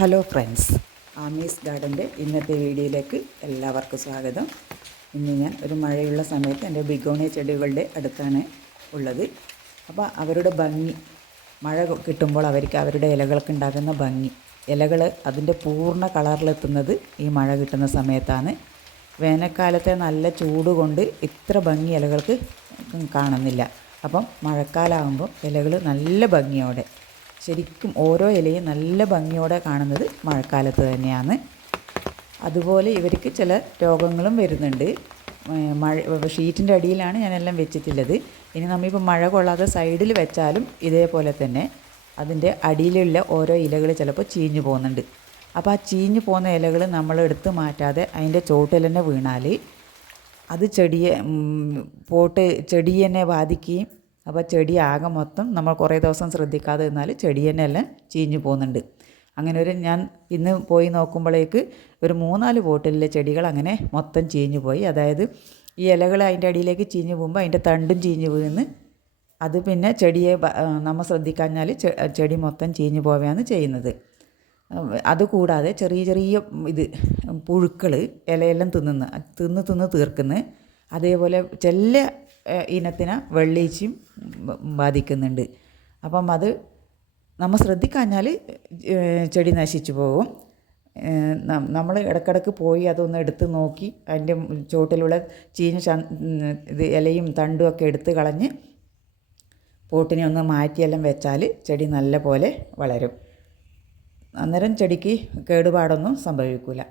Hello friends, Ami's ഗാർഡൻ്റെ ഇന്നത്തെ വീഡിയോയിലേക്ക് എല്ലാവർക്കും സ്വാഗതം. ഇന്ന് ഞാൻ ഒരു മഴയുള്ള സമയത്ത് എൻ്റെ ബിഗോണിയ ചെടികളുടെ അടുത്താണ് ഉള്ളത്. അപ്പോൾ അവരുടെ ഭംഗി, മഴ കിട്ടുമ്പോൾ അവർക്ക് അവരുടെ ഇലകൾക്ക് ഉണ്ടാകുന്ന ഭംഗി, ഇലകൾ അതിൻ്റെ പൂർണ്ണ കളറിലെത്തുന്നത് ഈ മഴ കിട്ടുന്ന സമയത്താണ്. വേനൽക്കാലത്തെ നല്ല ചൂട് കൊണ്ട് ഇത്ര ഭംഗി ഇലകൾക്ക് കാണുന്നില്ല. അപ്പം മഴക്കാലമാകുമ്പോൾ ഇലകൾ നല്ല ഭംഗിയോടെ, ശരിക്കും ഓരോ ഇലയും നല്ല ഭംഗിയോടെ കാണുന്നത് മഴക്കാലത്ത് തന്നെയാണ്. അതുപോലെ ഇവർക്ക് ചില രോഗങ്ങളും വരുന്നുണ്ട്. ഷീറ്റിൻ്റെ അടിയിലാണ് ഞാനെല്ലാം വെച്ചിട്ടുള്ളത്. ഇനി നമ്മളിപ്പോൾ മഴ കൊള്ളാതെ സൈഡിൽ വെച്ചാലും ഇതേപോലെ തന്നെ അതിൻ്റെ അടിയിലുള്ള ഓരോ ഇലകൾ ചിലപ്പോൾ ചീഞ്ഞു പോകുന്നുണ്ട്. അപ്പോൾ ആ ചീഞ്ഞു പോകുന്ന ഇലകൾ നമ്മൾ എടുത്ത് മാറ്റാതെ അതിൻ്റെ ചോട്ടിൽ തന്നെ വീണാൽ അത് ചെടിയെ തന്നെ ബാധിക്കുകയും, അപ്പോൾ ചെടി ആകെ മൊത്തം നമ്മൾ കുറേ ദിവസം ശ്രദ്ധിക്കാതെ നിന്നാൽ ചെടി തന്നെ എല്ലാം ചീഞ്ഞു പോകുന്നുണ്ട്. അങ്ങനെ ഞാൻ ഇന്ന് പോയി നോക്കുമ്പോഴേക്ക് ഒരു 3-4 പോട്ടിലെ ചെടികൾ അങ്ങനെ മൊത്തം ചീഞ്ഞു പോയി. അതായത് ഈ ഇലകൾ അതിൻ്റെ അടിയിലേക്ക് ചീഞ്ഞു പോകുമ്പോൾ അതിൻ്റെ തണ്ടും ചീഞ്ഞു വീണ് അത് പിന്നെ ചെടിയെ നമ്മൾ ശ്രദ്ധിക്കാഞ്ഞാൽ ചെടി മൊത്തം ചീഞ്ഞു പോവുകയാണ് ചെയ്യുന്നത്. അതുകൂടാതെ ചെറിയ ചെറിയ പുഴുക്കൾ ഇലയെല്ലാം തിന്ന് തീർക്കുന്നു. അതേപോലെ ചില ഇനത്തിന് വെള്ളീച്ചയും ബാധിക്കുന്നുണ്ട്. അപ്പം അത് നമ്മൾ ശ്രദ്ധിക്കാഞ്ഞാൽ ചെടി നശിച്ചു പോകും. നമ്മൾ ഇടയ്ക്കിടയ്ക്ക് പോയി അതൊന്ന് എടുത്ത് നോക്കി അതിൻ്റെ ചുവട്ടിലുള്ള ഇലയും തണ്ടും ഒക്കെ എടുത്ത് കളഞ്ഞ് പോട്ടിനെ ഒന്ന് മാറ്റിയെല്ലാം വെച്ചാൽ ചെടി നല്ല പോലെ വളരും. അന്നേരം ചെടിക്ക് കേടുപാടൊന്നും സംഭവിക്കില്ല.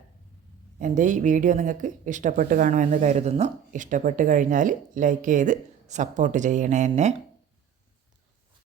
എൻ്റെ ഈ വീഡിയോ നിങ്ങൾക്ക് ഇഷ്ടപ്പെട്ട് കാണുമെന്ന് കരുതുന്നു. ഇഷ്ടപ്പെട്ട് കഴിഞ്ഞാൽ ലൈക്ക് ചെയ്ത് സപ്പോർട്ട് ചെയ്യണേ എന്നെ.